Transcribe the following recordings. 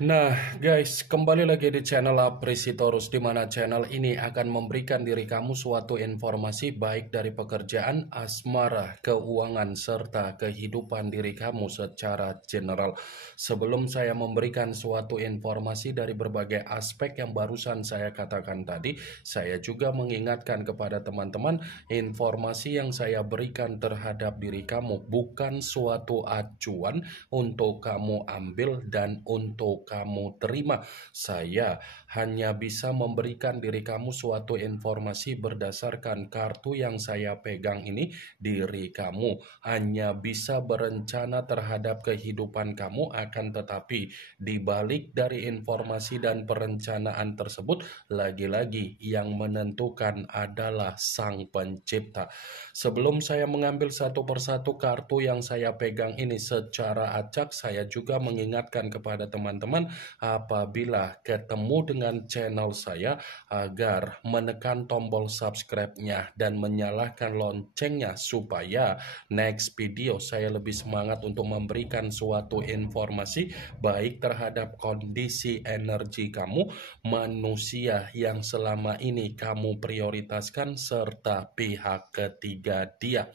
Nah guys, kembali lagi di channel Apresitorus, di mana channel ini akan memberikan diri kamu suatu informasi baik dari pekerjaan, asmara, keuangan, serta kehidupan diri kamu secara general. Sebelum saya memberikan suatu informasi dari berbagai aspek yang barusan saya katakan tadi, saya juga mengingatkan kepada teman-teman, informasi yang saya berikan terhadap diri kamu bukan suatu acuan untuk kamu ambil dan untuk kamu terima. Saya hanya bisa memberikan diri kamu suatu informasi berdasarkan kartu yang saya pegang ini. Diri kamu hanya bisa berencana terhadap kehidupan kamu, akan tetapi di balik dari informasi dan perencanaan tersebut, lagi-lagi yang menentukan adalah Sang Pencipta. Sebelum saya mengambil satu persatu kartu yang saya pegang ini secara acak, saya juga mengingatkan kepada teman-teman apabila ketemu dengan channel saya agar menekan tombol subscribe-nya dan menyalakan loncengnya supaya next video saya lebih semangat untuk memberikan suatu informasi baik terhadap kondisi energi kamu, manusia yang selama ini kamu prioritaskan, serta pihak ketiga dia.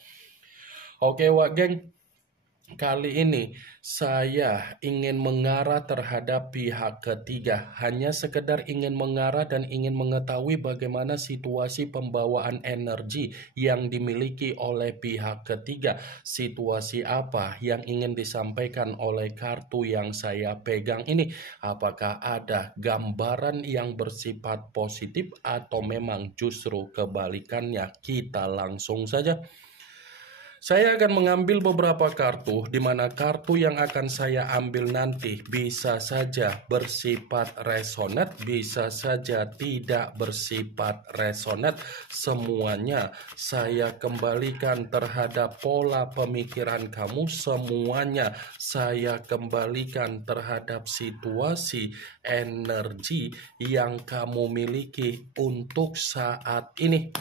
Oke wak geng, kali ini saya ingin mengarah terhadap pihak ketiga, hanya sekedar ingin mengarah dan ingin mengetahui bagaimana situasi pembawaan energi yang dimiliki oleh pihak ketiga. Situasi apa yang ingin disampaikan oleh kartu yang saya pegang ini? Apakah ada gambaran yang bersifat positif atau memang justru kebalikannya? Kita langsung saja. Saya akan mengambil beberapa kartu, di mana kartu yang akan saya ambil nanti bisa saja bersifat resonat, bisa saja tidak bersifat resonat. Semuanya saya kembalikan terhadap pola pemikiran kamu, semuanya saya kembalikan terhadap situasi energi yang kamu miliki untuk saat ini.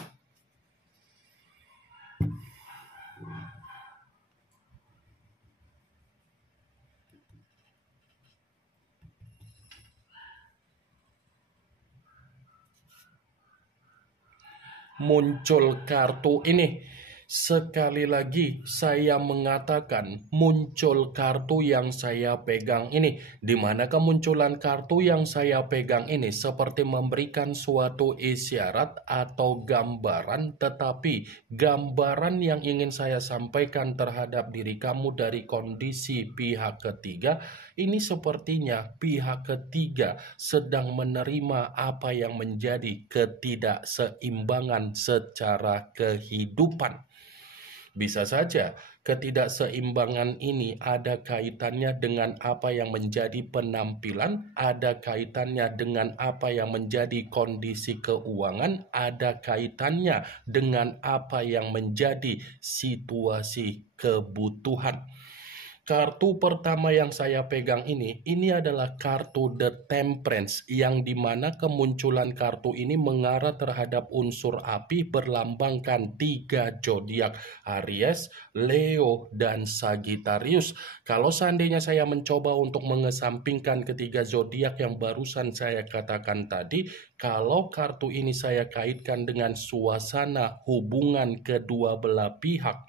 Muncul kartu ini. Sekali lagi saya mengatakan muncul kartu yang saya pegang ini, di mana kemunculan kartu yang saya pegang ini seperti memberikan suatu isyarat atau gambaran, tetapi gambaran yang ingin saya sampaikan terhadap diri kamu dari kondisi pihak ketiga ini, sepertinya pihak ketiga sedang menerima apa yang menjadi ketidakseimbangan secara kehidupan. Bisa saja ketidakseimbangan ini ada kaitannya dengan apa yang menjadi penampilan, ada kaitannya dengan apa yang menjadi kondisi keuangan, ada kaitannya dengan apa yang menjadi situasi kebutuhan. Kartu pertama yang saya pegang ini adalah kartu The Temperance, yang dimana kemunculan kartu ini mengarah terhadap unsur api, berlambangkan 3 zodiak, Aries, Leo, dan Sagittarius. Kalau seandainya saya mencoba untuk mengesampingkan ketiga zodiak yang barusan saya katakan tadi, kalau kartu ini saya kaitkan dengan suasana hubungan kedua belah pihak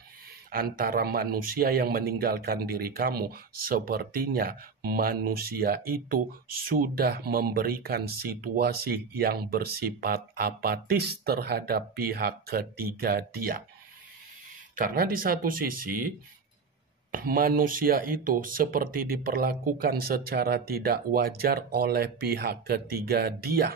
antara manusia yang meninggalkan diri kamu, sepertinya manusia itu sudah memberikan situasi yang bersifat apatis terhadap pihak ketiga dia. Karena di satu sisi manusia itu seperti diperlakukan secara tidak wajar oleh pihak ketiga dia.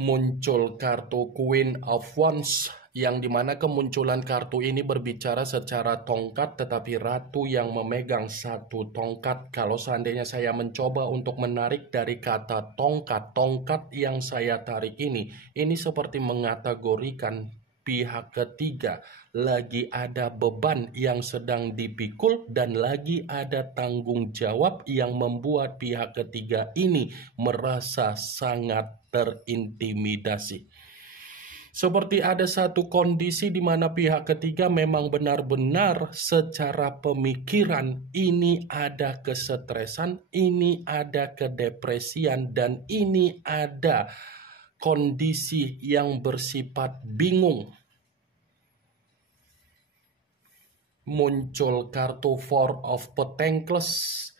Muncul kartu Queen of Wands, yang dimana kemunculan kartu ini berbicara secara tongkat, tetapi ratu yang memegang satu tongkat. Kalau seandainya saya mencoba untuk menarik dari kata tongkat, tongkat yang saya tarik ini seperti mengategorikan pihak ketiga lagi ada beban yang sedang dipikul dan lagi ada tanggung jawab yang membuat pihak ketiga ini merasa sangat terintimidasi. Seperti ada satu kondisi di mana pihak ketiga memang benar-benar secara pemikiran ini ada kesetresan, ini ada kedepresian, dan ini ada kondisi yang bersifat bingung. Muncul kartu Four of Pentacles,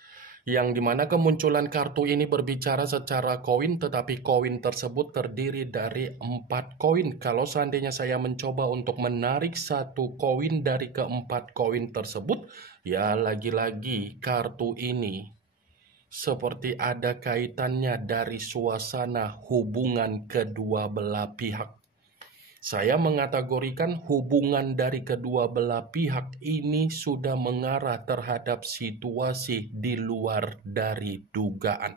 yang dimana kemunculan kartu ini berbicara secara koin, tetapi koin tersebut terdiri dari 4 koin. Kalau seandainya saya mencoba untuk menarik satu koin dari keempat koin tersebut, ya lagi-lagi kartu ini seperti ada kaitannya dari suasana hubungan kedua belah pihak. Saya mengategorikan hubungan dari kedua belah pihak ini sudah mengarah terhadap situasi di luar dari dugaan.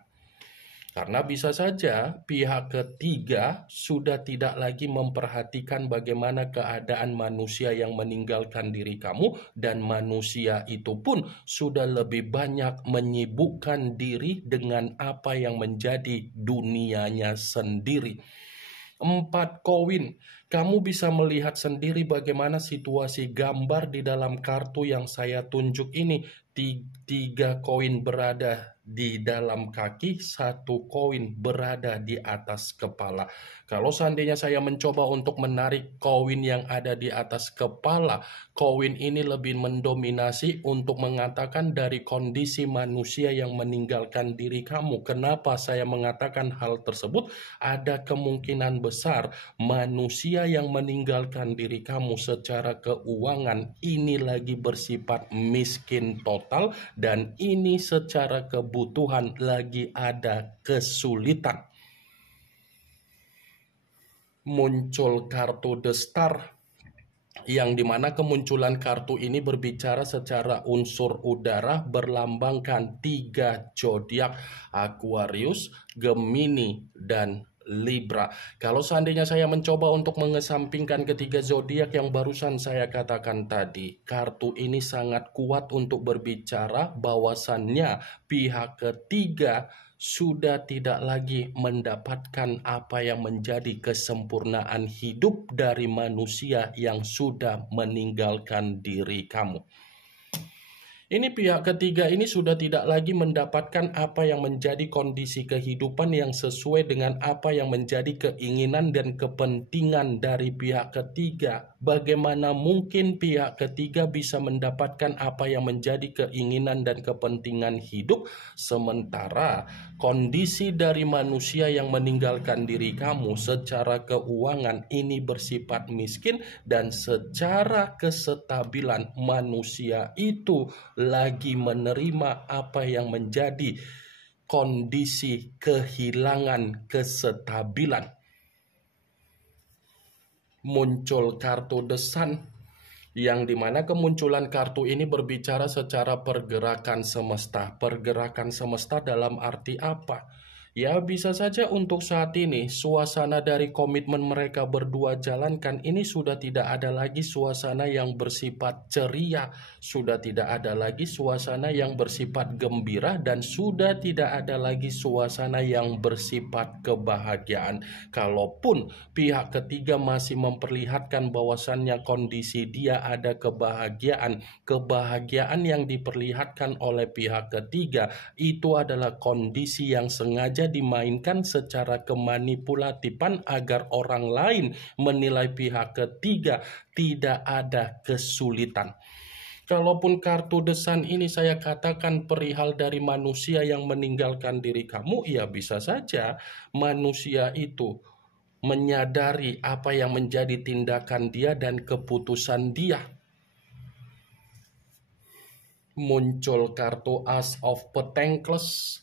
Karena bisa saja pihak ketiga sudah tidak lagi memperhatikan bagaimana keadaan manusia yang meninggalkan diri kamu, dan manusia itu pun sudah lebih banyak menyibukkan diri dengan apa yang menjadi dunianya sendiri. 4 koin. Kamu bisa melihat sendiri bagaimana situasi gambar di dalam kartu yang saya tunjuk ini. 3 koin berada di dalam kaki, 1 koin berada di atas kepala. Kalau seandainya saya mencoba untuk menarik koin yang ada di atas kepala, koin ini lebih mendominasi untuk mengatakan dari kondisi manusia yang meninggalkan diri kamu. Kenapa saya mengatakan hal tersebut? Ada kemungkinan besar manusia yang meninggalkan diri kamu secara keuangan ini lagi bersifat miskin total, dan ini secara kebutuhan lagi ada kesulitan. Muncul kartu The Star, yang dimana kemunculan kartu ini berbicara secara unsur udara, berlambangkan 3 zodiak: Aquarius, Gemini, dan Libra. Kalau seandainya saya mencoba untuk mengesampingkan ketiga zodiak yang barusan saya katakan tadi, kartu ini sangat kuat untuk berbicara bahwasannya pihak ketiga sudah tidak lagi mendapatkan apa yang menjadi kesempurnaan hidup dari manusia yang sudah meninggalkan diri kamu. Ini pihak ketiga ini sudah tidak lagi mendapatkan apa yang menjadi kondisi kehidupan yang sesuai dengan apa yang menjadi keinginan dan kepentingan dari pihak ketiga. Bagaimana mungkin pihak ketiga bisa mendapatkan apa yang menjadi keinginan dan kepentingan hidup, sementara kondisi dari manusia yang meninggalkan diri kamu secara keuangan ini bersifat miskin, dan secara kesestabilan manusia itu lagi menerima apa yang menjadi kondisi kehilangan kestabilan. Muncul kartu The Sun, yang dimana kemunculan kartu ini berbicara secara pergerakan semesta. Pergerakan semesta dalam arti apa? Ya, bisa saja untuk saat ini suasana dari komitmen mereka berdua jalankan ini sudah tidak ada lagi suasana yang bersifat ceria, sudah tidak ada lagi suasana yang bersifat gembira, dan sudah tidak ada lagi suasana yang bersifat kebahagiaan. Kalaupun pihak ketiga masih memperlihatkan bahwasannya kondisi dia ada kebahagiaan, kebahagiaan yang diperlihatkan oleh pihak ketiga itu adalah kondisi yang sengaja dimainkan secara kemanipulatifan agar orang lain menilai pihak ketiga tidak ada kesulitan. Kalaupun kartu The Sun ini saya katakan perihal dari manusia yang meninggalkan diri kamu, ya bisa saja manusia itu menyadari apa yang menjadi tindakan dia dan keputusan dia. Muncul kartu Ace of Pentacles,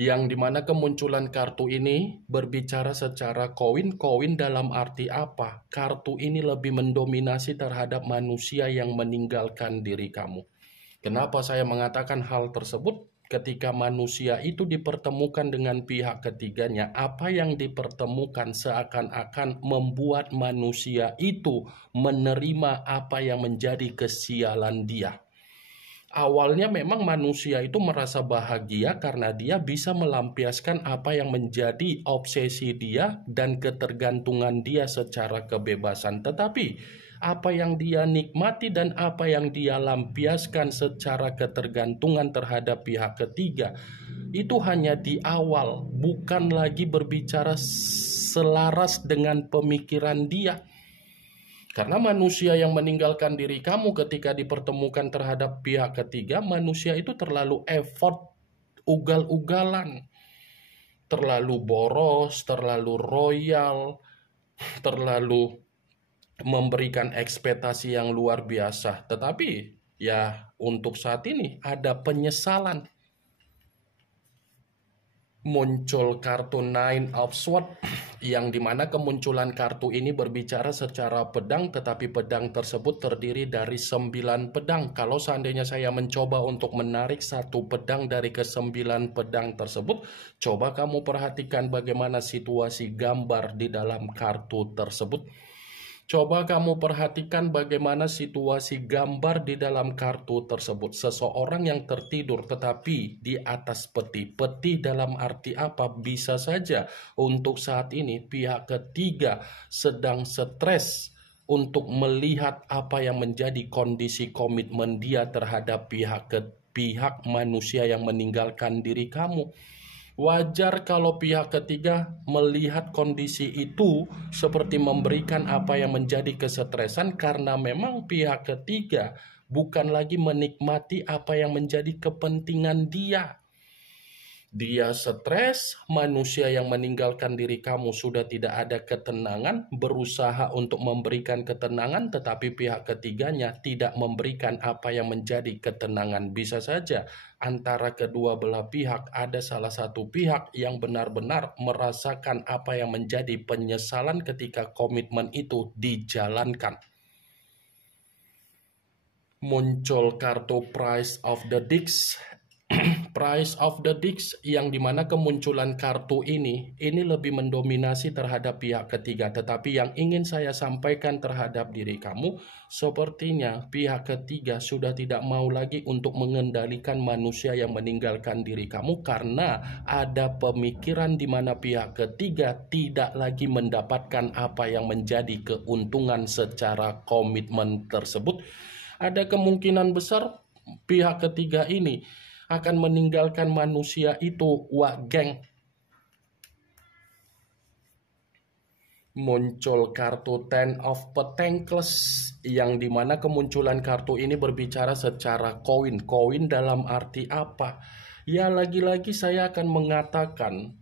yang dimana kemunculan kartu ini berbicara secara koin. Koin dalam arti apa? Kartu ini lebih mendominasi terhadap manusia yang meninggalkan diri kamu. Kenapa saya mengatakan hal tersebut? Ketika manusia itu dipertemukan dengan pihak ketiganya, apa yang dipertemukan seakan-akan membuat manusia itu menerima apa yang menjadi kesialan dia. Awalnya memang manusia itu merasa bahagia karena dia bisa melampiaskan apa yang menjadi obsesi dia dan ketergantungan dia secara kebebasan. Tetapi apa yang dia nikmati dan apa yang dia lampiaskan secara ketergantungan terhadap pihak ketiga itu hanya di awal, bukan lagi berbicara selaras dengan pemikiran dia. Karena manusia yang meninggalkan diri kamu ketika dipertemukan terhadap pihak ketiga, manusia itu terlalu effort, ugal-ugalan, terlalu boros, terlalu royal, terlalu memberikan ekspektasi yang luar biasa. Tetapi ya untuk saat ini ada penyesalan. Muncul kartu Nine of Swords yang dimana kemunculan kartu ini berbicara secara pedang, tetapi pedang tersebut terdiri dari 9 pedang. Kalau seandainya saya mencoba untuk menarik satu pedang dari ke-9 pedang tersebut, coba kamu perhatikan bagaimana situasi gambar di dalam kartu tersebut. Coba kamu perhatikan bagaimana situasi gambar di dalam kartu tersebut. Seseorang yang tertidur tetapi di atas peti. Peti dalam arti apa? Bisa saja untuk saat ini pihak ketiga sedang stres untuk melihat apa yang menjadi kondisi komitmen dia terhadap pihak manusia yang meninggalkan diri kamu. Wajar kalau pihak ketiga melihat kondisi itu seperti memberikan apa yang menjadi kesetresan karena memang pihak ketiga bukan lagi menikmati apa yang menjadi kepentingan dia. Dia stres, manusia yang meninggalkan diri kamu sudah tidak ada ketenangan, berusaha untuk memberikan ketenangan, tetapi pihak ketiganya tidak memberikan apa yang menjadi ketenangan. Bisa saja antara kedua belah pihak ada salah satu pihak yang benar-benar merasakan apa yang menjadi penyesalan ketika komitmen itu dijalankan. Muncul kartu Price of the Dicks. Price of the Dicks yang dimana kemunculan kartu ini lebih mendominasi terhadap pihak ketiga. Tetapi yang ingin saya sampaikan terhadap diri kamu, sepertinya pihak ketiga sudah tidak mau lagi untuk mengendalikan manusia yang meninggalkan diri kamu karena ada pemikiran di mana pihak ketiga tidak lagi mendapatkan apa yang menjadi keuntungan secara komitmen tersebut. Ada kemungkinan besar pihak ketiga ini akan meninggalkan manusia itu, geng. Muncul kartu Ten of Pentacles yang dimana kemunculan kartu ini berbicara secara koin. Koin dalam arti apa? Ya lagi-lagi saya akan mengatakan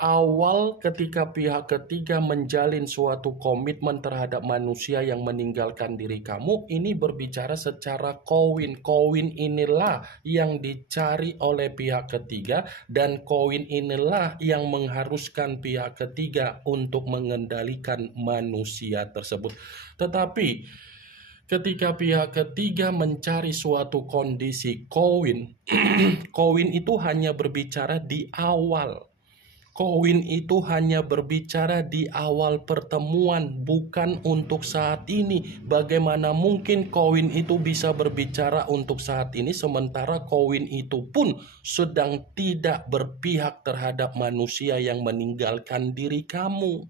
awal ketika pihak ketiga menjalin suatu komitmen terhadap manusia yang meninggalkan diri kamu, ini berbicara secara koin. Koin inilah yang dicari oleh pihak ketiga dan koin inilah yang mengharuskan pihak ketiga untuk mengendalikan manusia tersebut. Tetapi ketika pihak ketiga mencari suatu kondisi koin, koin itu hanya berbicara di awal. Koin itu hanya berbicara di awal pertemuan, bukan untuk saat ini. Bagaimana mungkin koin itu bisa berbicara untuk saat ini, sementara koin itu pun sedang tidak berpihak terhadap manusia yang meninggalkan diri kamu.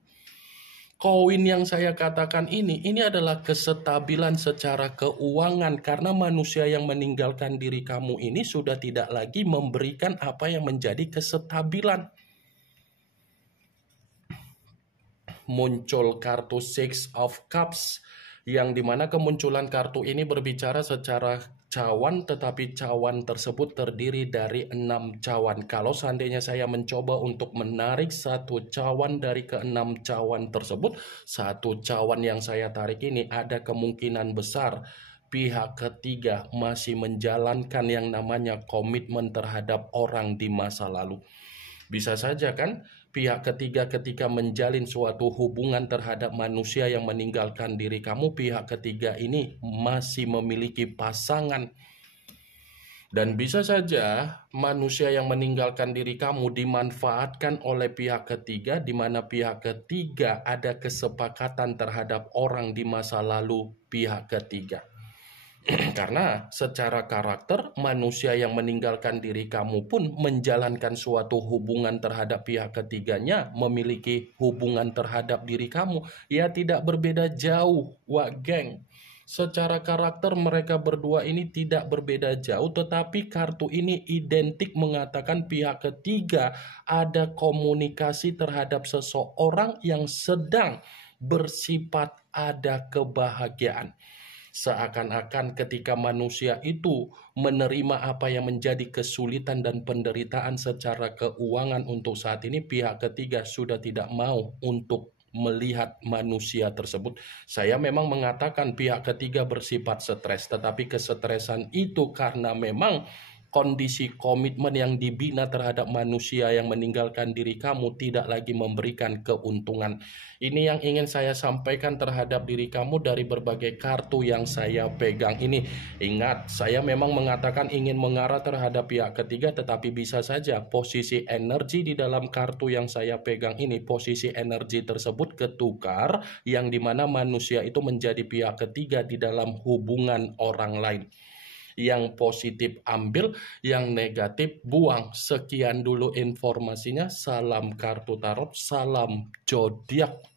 Koin yang saya katakan ini adalah kesetabilan secara keuangan karena manusia yang meninggalkan diri kamu ini sudah tidak lagi memberikan apa yang menjadi kestabilan. Muncul kartu Six of Cups yang dimana kemunculan kartu ini berbicara secara cawan, tetapi cawan tersebut terdiri dari 6 cawan. Kalau seandainya saya mencoba untuk menarik satu cawan dari ke-6 cawan tersebut, satu cawan yang saya tarik ini ada kemungkinan besar pihak ketiga masih menjalankan yang namanya komitmen terhadap orang di masa lalu. Bisa saja kan pihak ketiga ketika menjalin suatu hubungan terhadap manusia yang meninggalkan diri kamu, pihak ketiga ini masih memiliki pasangan. Dan bisa saja manusia yang meninggalkan diri kamu dimanfaatkan oleh pihak ketiga, di mana pihak ketiga ada kesepakatan terhadap orang di masa lalu pihak ketiga. Karena secara karakter, manusia yang meninggalkan diri kamu pun menjalankan suatu hubungan terhadap pihak ketiganya, memiliki hubungan terhadap diri kamu. Ya tidak berbeda jauh, wak geng. Secara karakter mereka berdua ini tidak berbeda jauh, tetapi kartu ini identik mengatakan pihak ketiga ada komunikasi terhadap seseorang yang sedang bersifat ada kebahagiaan. Seakan-akan ketika manusia itu menerima apa yang menjadi kesulitan dan penderitaan secara keuangan untuk saat ini, pihak ketiga sudah tidak mau untuk melihat manusia tersebut. Saya memang mengatakan pihak ketiga bersifat stres, tetapi kesetresan itu karena memang kondisi komitmen yang dibina terhadap manusia yang meninggalkan diri kamu tidak lagi memberikan keuntungan. Ini yang ingin saya sampaikan terhadap diri kamu dari berbagai kartu yang saya pegang ini. Ingat, saya memang mengatakan ingin mengarah terhadap pihak ketiga, tetapi bisa saja posisi energi di dalam kartu yang saya pegang ini, posisi energi tersebut ketukar, yang dimana manusia itu menjadi pihak ketiga di dalam hubungan orang lain. Yang positif ambil, yang negatif buang. Sekian dulu informasinya. Salam kartu tarot, salam zodiak.